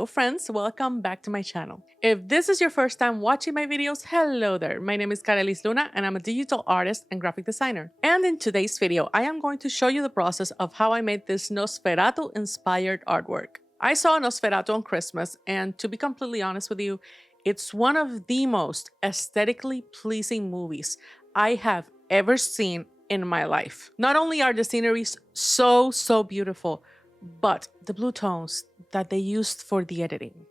Hello friends, welcome back to my channel. If this is your first time watching my videos, hello there. My name is Carelis Luna and I'm a digital artist and graphic designer. And in today's video, I am going to show you the process of how I made this Nosferatu inspired artwork. I saw Nosferatu on Christmas and to be completely honest with you, it's one of the most aesthetically pleasing movies I have ever seen in my life. Not only are the sceneries so beautiful, but the blue tones that they used for the editing.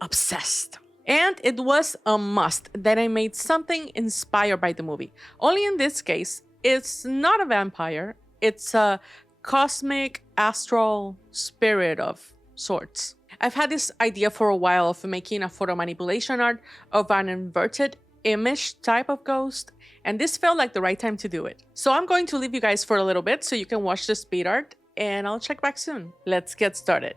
Obsessed. And it was a must that I made something inspired by the movie. Only in this case, it's not a vampire, it's a cosmic astral spirit of sorts. I've had this idea for a while of making a photo manipulation art of an inverted image type of ghost, and this felt like the right time to do it. So I'm going to leave you guys for a little bit so you can watch the speed art, and I'll check back soon. Let's get started.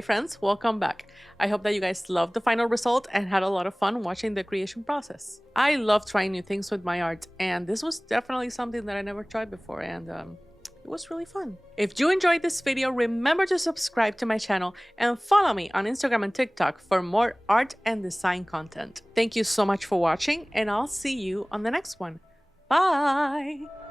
Hey friends, welcome back. I hope that you guys loved the final result and had a lot of fun watching the creation process. I love trying new things with my art, and this was definitely something that I never tried before, and it was really fun. If you enjoyed this video, remember to subscribe to my channel and follow me on Instagram and TikTok for more art and design content. Thank you so much for watching, and I'll see you on the next one. Bye!